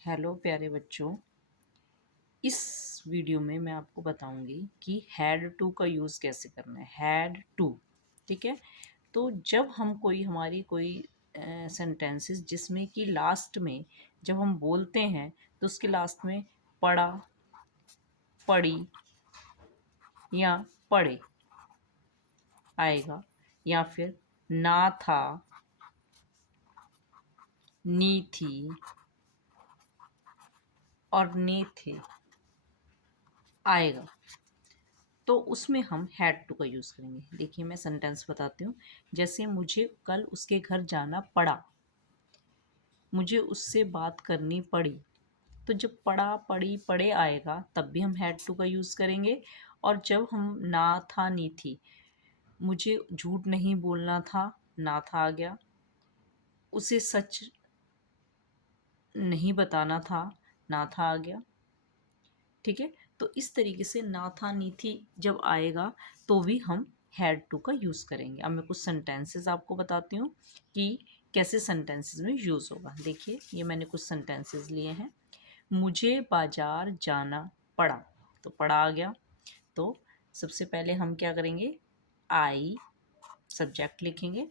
Hello प्यारे बच्चों। इस वीडियो में मैं आपको बताऊंगी कि हैड टू का यूज़ कैसे करना है। हैड टू, ठीक है। तो जब हम हमारी कोई सेंटेंसेस जिसमें कि लास्ट में जब हम बोलते हैं तो उसके लास्ट में पढ़ा, पढ़ी या पढ़े आएगा, या फिर ना था, नी थी और ने थे आएगा, तो उसमें हम हैड टू का यूज़ करेंगे। देखिए मैं सेंटेंस बताती हूँ। जैसे मुझे कल उसके घर जाना पड़ा, मुझे उससे बात करनी पड़ी। तो जब पढ़ा, पढ़ी, पढ़े आएगा तब भी हम हैड टू का यूज़ करेंगे। और जब हम ना था, नी थी, मुझे झूठ नहीं बोलना था, ना था आ गया। उसे सच नहीं बताना था, ना था आ गया। ठीक है। तो इस तरीके से ना था, नी थी जब आएगा तो भी हम हैड टू का यूज़ करेंगे। अब मैं कुछ सेंटेंसेस आपको बताती हूँ कि कैसे सेंटेंसेस में यूज़ होगा। देखिए ये मैंने कुछ सेंटेंसेस लिए हैं। मुझे बाजार जाना पड़ा, तो पड़ा आ गया। तो सबसे पहले हम क्या करेंगे, आई सब्जेक्ट लिखेंगे,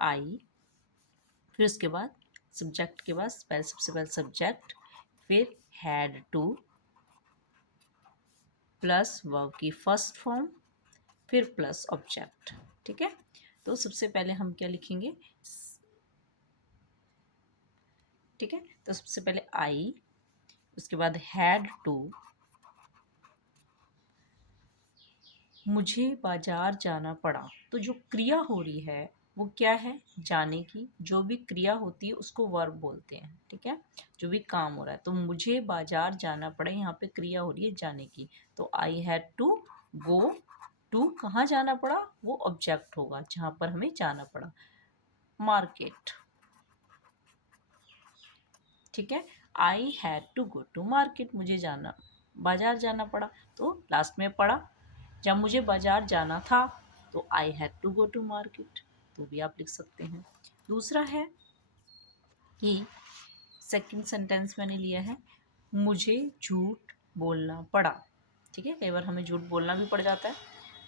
आई, फिर उसके बाद सब्जेक्ट के बाद सबसे पहले सब्जेक्ट, फिर हैड टू प्लस वर्ब की फर्स्ट फॉर्म, फिर प्लस ऑब्जेक्ट। ठीक है। तो सबसे पहले हम क्या लिखेंगे, ठीक है। तो सबसे पहले आई, उसके बाद हैड टू, मुझे बाजार जाना पड़ा। तो जो क्रिया हो रही है वो क्या है, जाने की। जो भी क्रिया होती है उसको वर्ब बोलते हैं, ठीक है। जो भी काम हो रहा है, तो मुझे बाजार जाना पड़ा, यहाँ पे क्रिया हो रही है जाने की। तो I had to go to, कहाँ जाना पड़ा, वो ऑब्जेक्ट होगा जहाँ पर हमें जाना पड़ा, मार्केट। ठीक है। I had to go to market, मुझे जाना, बाजार जाना पड़ा। तो लास्ट में पड़ा। जब मुझे बाजार जाना था तो I had to go to market, तो भी आप लिख सकते हैं। दूसरा है कि सेकंड सेंटेंस मैंने लिया है, मुझे झूठ बोलना पड़ा। ठीक है। कई बार हमें झूठ बोलना भी पड़ जाता है।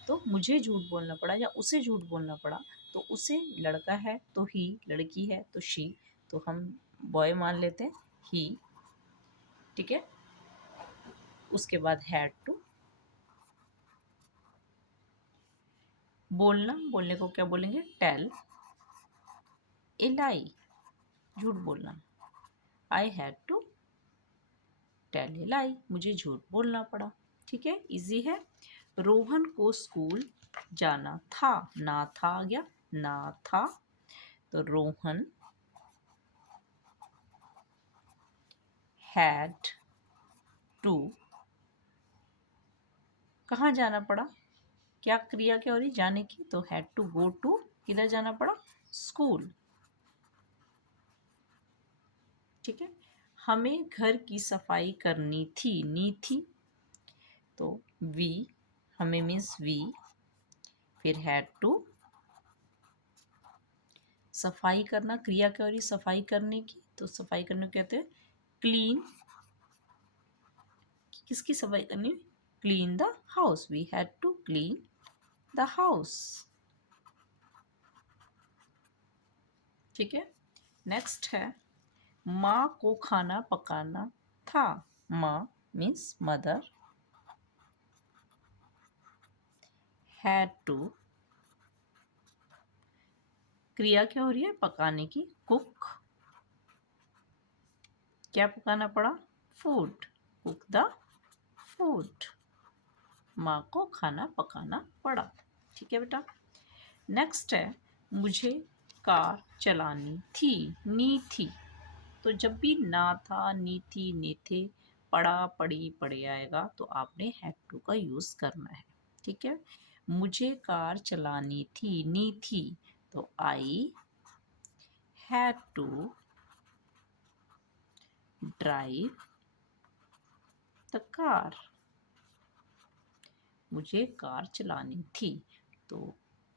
तो मुझे झूठ बोलना पड़ा या उसे झूठ बोलना पड़ा। तो उसे लड़का है तो ही, लड़की है तो शी, तो हम बॉय मान लेते हैं, ही। ठीक है। उसके बाद हैड टू, बोलना, बोलने को क्या बोलेंगे, टेल। ए लाई, झूठ बोलना, I had to tell a lie, मुझे झूठ बोलना पड़ा। ठीक है, इजी है। रोहन को स्कूल जाना था, ना था आ गया, ना था। तो रोहन हैड टू, कहाँ जाना पड़ा, क्या क्रिया क्या हो रही, जाने की। तो हैड टू गो टू, किधर जाना पड़ा, स्कूल। ठीक है। हमें घर की सफाई करनी थी, नी थी। तो वी, हमें मीन्स वी, फिर हैड टू, सफाई करना, क्रिया क्या हो रही, सफाई करने की। तो सफाई करने को कहते हैं क्लीन। किसकी सफाई करनी, clean the house, we had to clean the house. ठीक है। नेक्स्ट है, माँ को खाना पकाना था, माँ मीन्स मदर, हैड टू, क्रिया क्या हो रही है, पकाने की, कुक, क्या पकाना पड़ा, फूड, कुक द फूड, माँ को खाना पकाना पड़ा। ठीक है बेटा। नेक्स्ट है, मुझे कार चलानी थी, नी थी। तो जब भी ना था, नी थी, ने थे, पढ़ा, पढ़ी, पढ़े आएगा तो आपने हैड टू का यूज़ करना है। ठीक है। मुझे कार चलानी थी, नी थी। तो I had to drive the car, मुझे कार चलानी थी। तो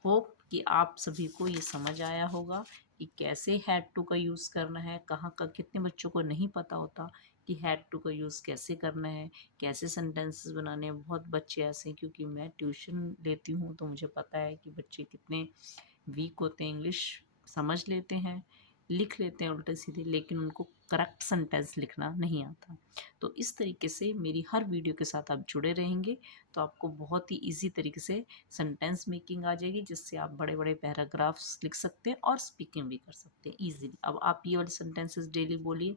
होप कि आप सभी को ये समझ आया होगा कि कैसे हैड टू का यूज़ करना है, कहाँ का, कितने बच्चों को नहीं पता होता कि हैड टू का यूज़ कैसे करना है, कैसे सेंटेंसेस बनाने हैं। बहुत बच्चे ऐसे हैं, क्योंकि मैं ट्यूशन लेती हूँ तो मुझे पता है कि बच्चे कितने वीक होते हैं। इंग्लिश समझ लेते हैं, लिख लेते हैं उल्टे सीधे, लेकिन उनको करेक्ट सेंटेंस लिखना नहीं आता। तो इस तरीके से मेरी हर वीडियो के साथ आप जुड़े रहेंगे तो आपको बहुत ही ईजी तरीके से सेंटेंस मेकिंग आ जाएगी, जिससे आप बड़े बड़े पैराग्राफ्स लिख सकते हैं और स्पीकिंग भी कर सकते हैं ईजीली। अब आप ये वाले सेंटेंसेस डेली बोलिए।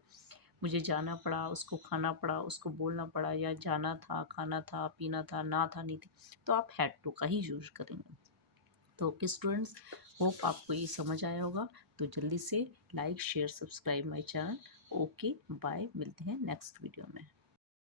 मुझे जाना पड़ा, उसको खाना पड़ा, उसको बोलना पड़ा, या जाना था, खाना था, पीना था, ना था, नहीं थी, तो आप हैड टू का ही यूज करेंगे। तो ओके स्टूडेंट्स, होप आपको ये समझ आया होगा। तो जल्दी से like share subscribe my channel. Okay bye, मिलते हैं नेक्स्ट वीडियो में।